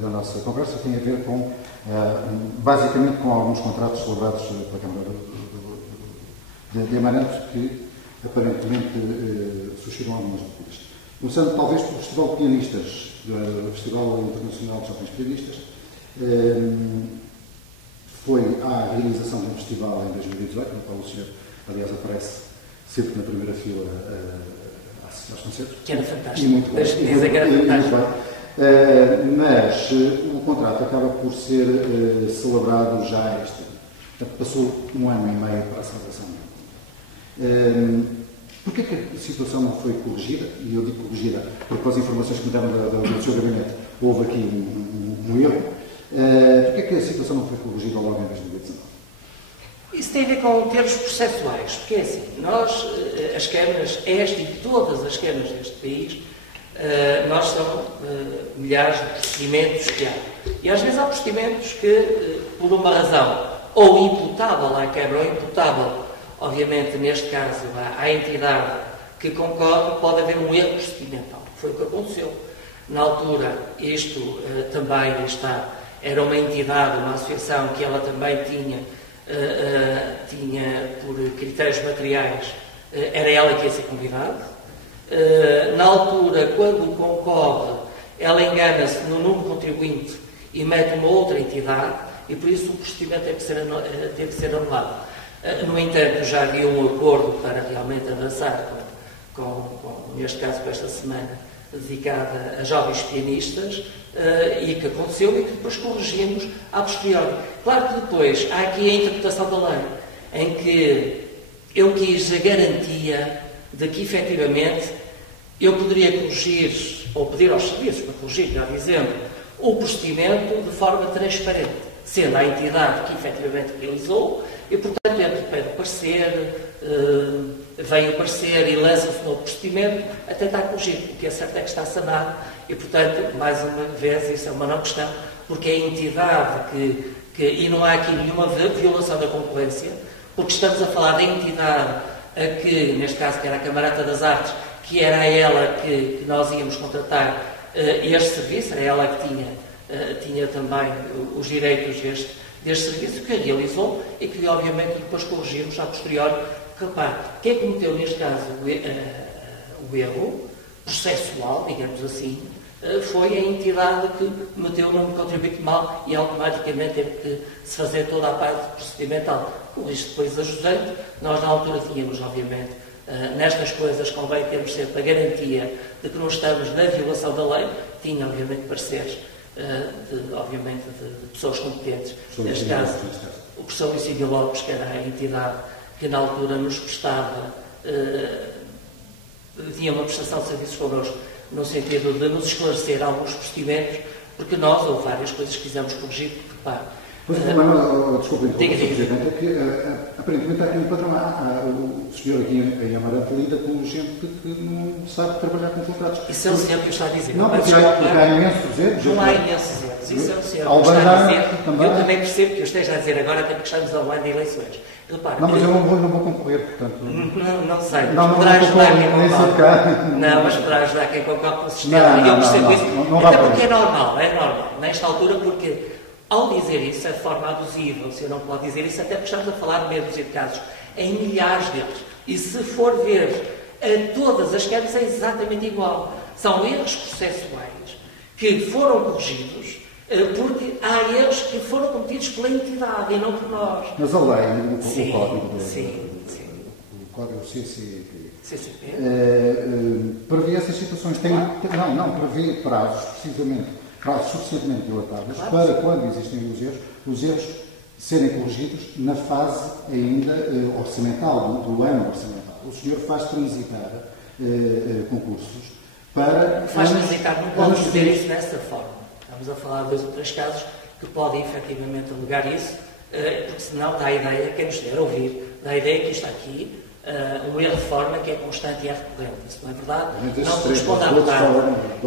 da nossa conversa tem a ver com, basicamente, com alguns contratos celebrados pela Câmara de Amarante que, aparentemente, suscitam algumas dúvidas. Começando, talvez, pelo Festival de Pianistas, do Festival Internacional de Jovens Pianistas. Foi à realização de um festival em 2018, no qual o senhor, aliás, aparece sempre na primeira fila aos concertos. Que era fantástico. E muito bem. Dizem que era fantástico. Mas o contrato acaba por ser celebrado já este ano. Portanto, passou um ano e meio para a celebração. Porquê que a situação não foi corrigida? E eu digo corrigida porque, com as informações que me deram do seu gabinete, houve aqui um erro. Porquê que a situação não foi corrigida logo em 2019? Isso tem a ver com termos processuais, porque é assim, nós, as câmaras, esta e todas as câmaras deste país, nós são milhares de procedimentos que há. E às vezes há procedimentos que, por uma razão, ou imputável à Câmara, ou imputável, obviamente, neste caso, à entidade que concorre, pode haver um erro procedimental. Foi o que aconteceu. Na altura, isto também era uma entidade, uma associação que ela também tinha por critérios materiais, era ela que ia ser convidada. Na altura, quando concorre, ela engana-se no número contribuinte e mete uma outra entidade e por isso o procedimento teve que ser anulado. No entanto, já havia um acordo para realmente avançar neste caso, com esta semana dedicada a jovens pianistas, e que aconteceu e que depois corrigimos a posteriori. Claro que depois há aqui a interpretação da lei, em que eu quis a garantia de que, efetivamente, eu poderia corrigir, ou pedir aos serviços para corrigir, já dizendo, o procedimento de forma transparente, sendo a entidade que efetivamente realizou, e, portanto, entre pede o parecer, vem o parecer e lança-se no procedimento a tentar corrigir. O que é certo é que está sanado e, portanto, mais uma vez, isso é uma não questão, porque é a entidade e não há aqui nenhuma violação da concorrência, porque estamos a falar da entidade que, neste caso, que era a Camarata das Artes, que era ela que nós íamos contratar este serviço, era ela que tinha também os direitos deste serviço, que realizou e que, obviamente, depois corrigimos a posteriori. Repare, quem cometeu, neste caso, o erro processual, digamos assim, foi a entidade que meteu o número contribuinte mal e automaticamente teve que se fazer toda a parte procedimental. Com isto depois ajudante, nós na altura tínhamos, obviamente, nestas coisas convém termos sempre a garantia de que não estamos na violação da lei, tinha, obviamente, pareceres obviamente, de pessoas competentes. Neste caso, o professor Luís Silvio Lopes, que era a entidade que na altura nos prestava, tinha uma prestação de serviços connosco, no sentido de nos esclarecer alguns procedimentos, porque nós, ou várias coisas, quisemos corrigir, porque, pá... Desculpe, é que aparentemente há aqui um padrão. O senhor aqui em Amarante lida com gente que não sabe trabalhar com contratos. Isso é o senhor que eu estou a dizer. Não, porque há imensos erros. Não há imensos erros. Isso é o senhor que eu estou a dizer. Eu também percebo que eu esteja a dizer agora, até porque estamos ao ano de eleições. Repare, não, mas eu não vou concorrer, portanto... Não sei, mas não poderá ajudar quem concorre. Não, mas poderá ajudar quem concorre com o sistema. Eu percebo isso. Até porque é normal, nesta altura, porque ao dizer isso é de forma abusiva, o senhor não pode dizer isso, até porque estamos a falar de meia dúzia de casos, em milhares deles. E se for ver a todas as câmaras é exatamente igual. São erros processuais que foram corrigidos, porque há erros que foram cometidos pela entidade e não por nós. Mas a lei, o código o código CCP, prevê essas situações. Prevê prazos, precisamente, prazos suficientemente dilatados para, quando existem os erros serem corrigidos na fase ainda orçamental, do ano orçamental. O senhor faz transitar concursos para... Faz transitar, não pode dizer isso dessa forma. Estamos a falar de 2 ou 3 casos que podem efetivamente alegar isso, porque senão dá a ideia, quem nos estiver a ouvir, dá a ideia que está aqui um erro de forma que é constante e é recorrente. Isso não é verdade? Não corresponde à verdade.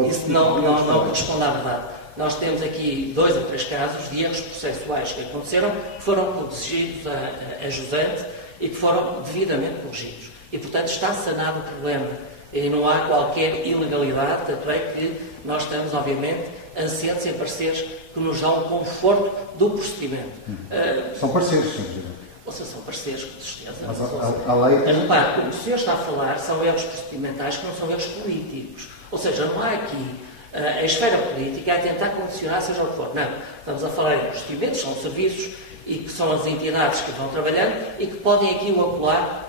Isso não corresponde à verdade. Nós temos aqui 2 ou 3 casos de erros processuais que aconteceram, que foram corrigidos a jusante e que foram devidamente corrigidos. E, portanto, está sanado o problema. E não há qualquer ilegalidade, tanto é que nós estamos, obviamente, assentes em pareceres que nos dão um conforto do procedimento. São parceiros, Sr. Presidente. Ou seja, são parceiros, com certeza. Mas a lei... Repare, o que o senhor está a falar são erros procedimentais que não são erros políticos. Ou seja, não há aqui a esfera política a tentar condicionar seja o que for. Não. Estamos a falar de procedimentos, são serviços e que são as entidades que vão trabalhando e que podem aqui ou acolá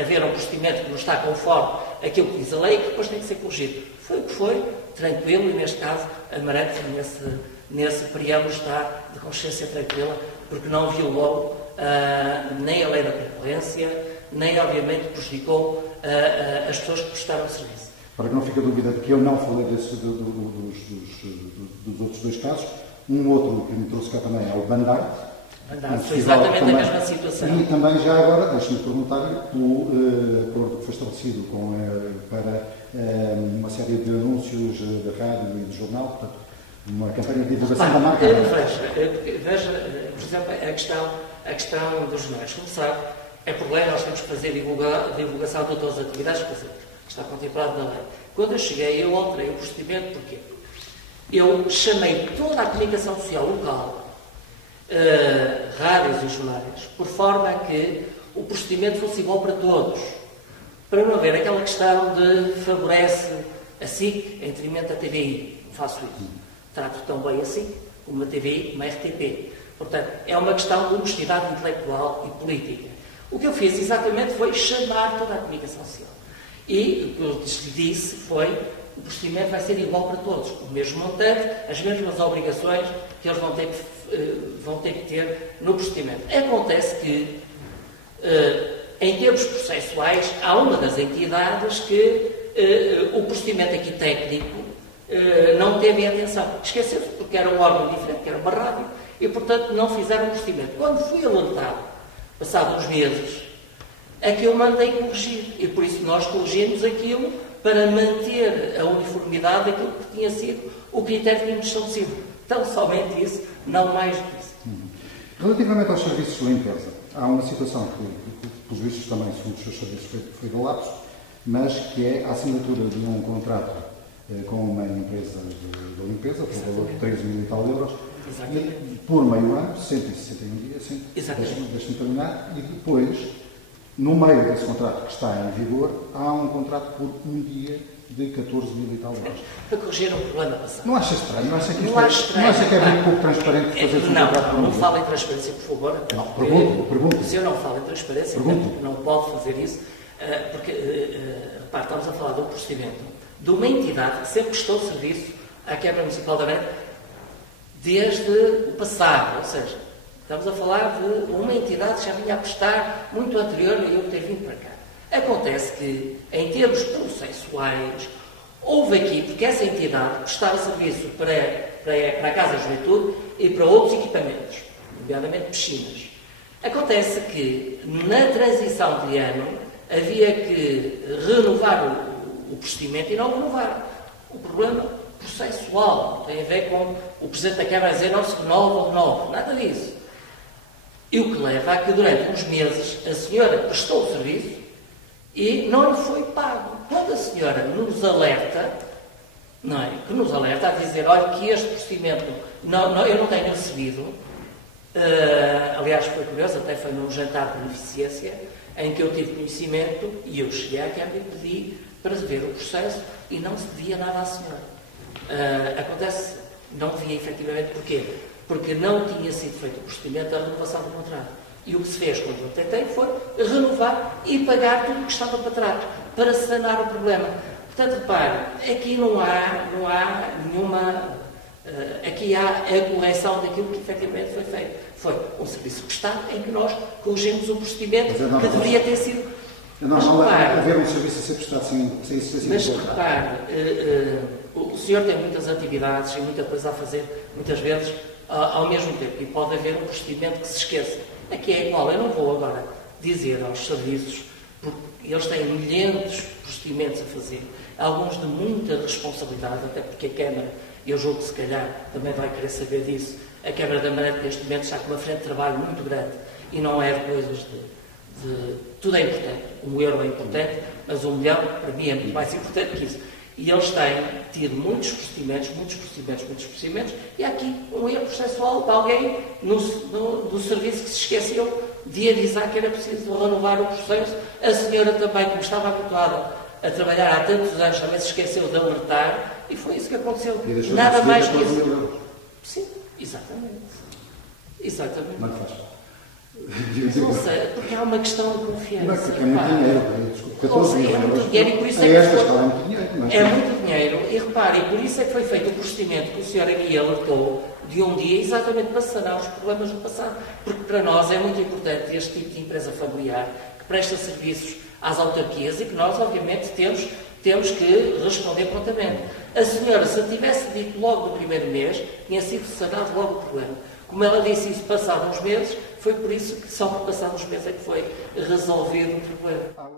haver um procedimento que não está conforme aquilo que diz a lei e que depois tem que ser corrigido. Foi o que foi, tranquilo, e neste caso a Amarante nesse preâmbulo está de consciência tranquila, porque não violou nem a lei da concorrência, nem obviamente prejudicou as pessoas que prestaram o serviço. Para que não fique a dúvida de que eu não falei dos outros dois casos, um outro que me trouxe cá também é o Bandarte. Foi exatamente também, a mesma situação. E também já agora, deixe-me perguntar-lhe, o acordo que foi estabelecido para uma série de anúncios de rádio e de jornal, portanto, uma campanha de divulgação da marca. Veja, por exemplo, a questão dos jornais. Como sabe, é problema, nós temos que fazer divulgação de todas as atividades, que está contemplado na lei. Quando eu cheguei, eu alterei o procedimento, porquê? Eu chamei toda a comunicação social local, rádios e jornais, por forma a que o procedimento fosse igual para todos. Para não haver aquela questão de favorece a SIC em detrimento da TVI. Não faço isso. Trato tão bem a SIC como a TVI, como a RTP. Portanto, é uma questão de honestidade intelectual e política. O que eu fiz exatamente foi chamar toda a comunicação social. E o que eu lhe disse foi: o procedimento vai ser igual para todos, o mesmo montante, as mesmas obrigações que eles vão ter que ter no procedimento. Acontece que, em termos processuais, há uma das entidades que o procedimento aqui técnico não teve atenção. Esqueceu-se, porque era um órgão diferente, que era uma rádio, e, portanto, não fizeram o procedimento. Quando fui alertado, passados uns meses, é que eu mandei corrigir. E, por isso, nós corrigimos aquilo para manter a uniformidade daquilo que tinha sido o critério que tínhamos estabelecido. Então, somente isso, não mais do que isso. Relativamente aos serviços de limpeza, há uma situação que, pelos vistos, também, segundo os seus serviços, foi de lapso, mas que é a assinatura de um contrato com uma empresa de limpeza, por valor de 13 mil e tal euros, e, por meio ano, 161 dias, deixe-me terminar, e depois, no meio desse contrato que está em vigor, há um contrato por um dia de 14 mil e tal euros. Para corrigir um problema passado. Não acha estranho? Não acha que é muito pouco transparente fazer um contrato por um dia? Não fala em transparência, por favor. Não, pergunto. Se eu não falo em transparência, não pode fazer isso, porque, repare, estamos a falar de um procedimento de uma entidade que sempre prestou serviço à Câmara Municipal de Amarante desde o passado, ou seja, estamos a falar de uma entidade que já vinha a prestar muito anterior a eu ter vindo para cá. Acontece que, em termos processuais, houve aqui, porque essa entidade prestava serviço para a Casa da Juventude e para outros equipamentos, nomeadamente piscinas. Acontece que, na transição de ano, havia que renovar o procedimento e não renovar. O problema processual não tem a ver com o Presidente da Câmara dizer não se renova ou renova, nada disso. E o que leva a que, durante uns meses, a senhora prestou o serviço e não lhe foi pago. Quando a senhora nos alerta, não é? Que nos alerta a dizer, olha, que este procedimento eu não tenho recebido, aliás, foi curioso, até foi num jantar de beneficência, em que eu tive conhecimento e eu cheguei à Câmara e pedi para ver o processo e não se devia nada à senhora. Acontece, não devia efetivamente, porquê? Porque não tinha sido feito o procedimento da renovação do contrato. E o que se fez quando eu tentei foi renovar e pagar tudo o que estava para trás, para sanar o problema. Portanto, repare, aqui não há nenhuma... aqui há a correção daquilo que efetivamente foi feito. Foi um serviço prestado em que nós corrigimos o procedimento que deveria ter sido... É normal haver um serviço a ser prestado sem existência. Mas repare, o senhor tem muitas atividades e muita coisa a fazer, muitas vezes, ao mesmo tempo. E pode haver um procedimento que se esqueça. Aqui é igual. Eu não vou agora dizer aos serviços, porque eles têm milhares de procedimentos a fazer, alguns de muita responsabilidade, até porque a Câmara, eu julgo que se calhar também vai querer saber disso, a Câmara da Amarante neste momento está com uma frente de trabalho muito grande e não é de coisas de... Tudo é importante. €1 é importante, mas 1 milhão, para mim, é muito mais importante que isso. E eles têm tido muitos procedimentos, e há aqui um erro processual de alguém do serviço que se esqueceu de avisar que era preciso renovar o processo. A senhora também, como estava habituada a trabalhar há tantos anos, também se esqueceu de alertar, e foi isso que aconteceu. Nada mais que isso. Sim, exatamente. Exatamente. Como é que faz? Não sei, porque há uma questão de confiança. Mas porque é muito dinheiro, desculpa, 14 mil é muito euros. dinheiro e por isso é A que esta escala é muito dinheiro. Mas... É muito dinheiro e reparem, por isso é que foi feito o procedimento que o Sr. aqui alertou de um dia, exatamente para sanar os problemas do passado. Porque para nós é muito importante este tipo de empresa familiar que presta serviços às autarquias e que nós, obviamente, temos que responder prontamente. A senhora, se tivesse dito logo no primeiro mês, tinha sido sanado logo o problema. Como ela disse isso passado uns meses, foi por isso que só por passado uns meses é que foi resolvido o problema.